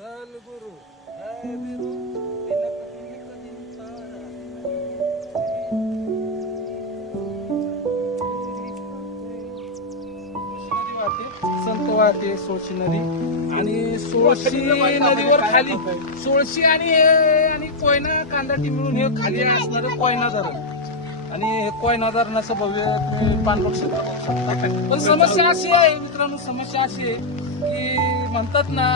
सलगुरु है बिरु तिलक तिलक दिन तारा नदी वाहते, संत वाहते सोळशी नदी आणि सोळशी नदीवर खाली सोळशी आणि कोयना कांदाटी मिळून हे खाली असणारं कोयना धरण आणि हे कोयना धरणाचं भव्य तुम्ही पाणलोट क्षेत्र बघू शकता. पण समस्या अशी आहे मित्रांनो, समस्या अशी आहे की म्हणतात ना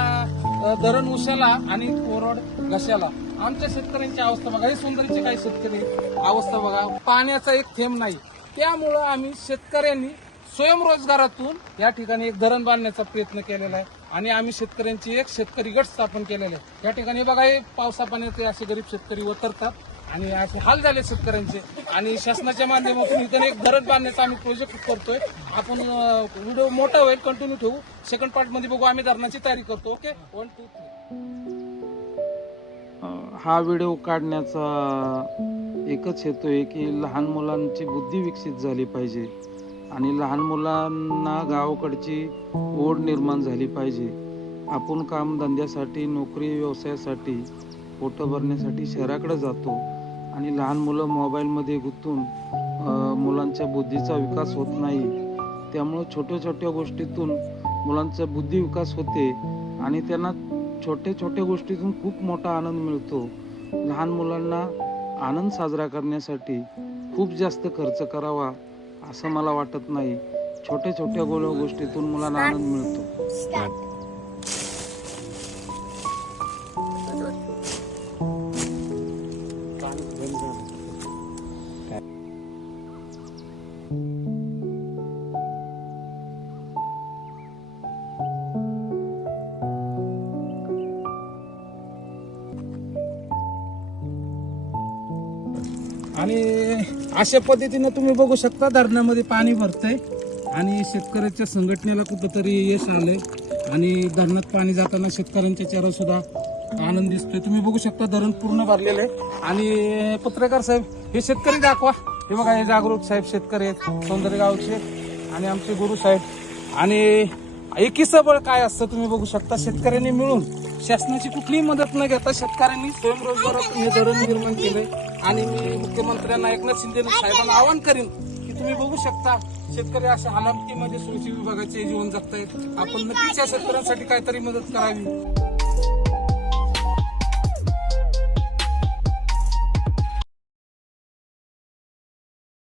धरण उशाला आणि कोरड घशाला. आमच्या शेतकऱ्यांची अवस्था बघा, हे सुंदरचे काही शेतकरी अवस्था बघा, पाण्याचा एक थेंब नाही. त्यामुळं आम्ही शेतकऱ्यांनी स्वयंरोजगारातून या ठिकाणी एक धरण बांधण्याचा प्रयत्न केलेला आहे आणि आम्ही शेतकऱ्यांची एक शेतकरी गट स्थापन केलेला आहे. या ठिकाणी बघा हे पावसा पाण्याचे असे गरीब शेतकरी उतरतात आणि असे हाल झाले शेतकऱ्यांचे आणि शासनाच्या माध्यमातून इथे एक धरण बांधण्याचा आम्ही प्रोजेक्ट करतोय. आपण व्हिडिओ मोठा होईल, कंटिन्यू ठेवू. सेकंड पार्ट मध्ये बघू आम्ही धरणाची तयारी करतो. ओके, 1 2 3. हा व्हिडिओ काढण्याचा एकच हेतू आहे की लहान मुलांची बुद्धी विकसित झाली पाहिजे आणि लहान मुलांना गावाकडची ओढ निर्माण झाली पाहिजे. आपण कामधंद्यासाठी, नोकरी व्यवसायासाठी, पोटं भरण्यासाठी शहराकडे जातो आणि लहान मुलं मोबाईलमध्ये गुंतून मुलांच्या बुद्धीचा विकास होत नाही. त्यामुळे छोट्या छोट्या गोष्टीतून मुलांचा बुद्धी विकास होते आणि त्यांना छोट्या छोट्या गोष्टीतून खूप मोठा आनंद मिळतो. लहान मुलांना आनंद साजरा करण्यासाठी खूप जास्त खर्च करावा असं मला वाटत नाही. छोट्या छोट्या गोष्टीतून मुलांना आनंद मिळतो. आणि अशा पद्धतीनं तुम्ही बघू शकता धरणामध्ये पाणी भरतंय आणि शेतकऱ्याच्या संघटनेला कुठंतरी यश आलंय आणि धरणात पाणी जाताना शेतकऱ्यांच्या चेहऱ्यावर सुद्धा आनंद दिसतोय. तुम्ही बघू शकता धरण पूर्ण भरलेलं आहे. आणि पत्रकार साहेब हे शेतकरी दाखवा. हे बघा, हे जागरूक साहेब शेतकरी आहेत सौंदर्य गावचे आणि आमचे गुरु साहेब. आणि एकीचं बळ काय असतं तुम्ही बघू शकता. शेतकऱ्यांनी मिळून शासनाची कुठलीही मदत न घेता शेतकऱ्यांनी स्वयंरोजगारातून हे धरण निर्माण केलंय. आणि मी मुख्यमंत्र्यांना एकनाथ शिंदे साहेबांना आवाहन करीन की तुम्ही बघू शकता शेतकरी अशा हालाकीमध्ये कृषी विभागाचे जीवन जगतायत. आपण नक्कीच या शेतकऱ्यांसाठी काहीतरी मदत करावी.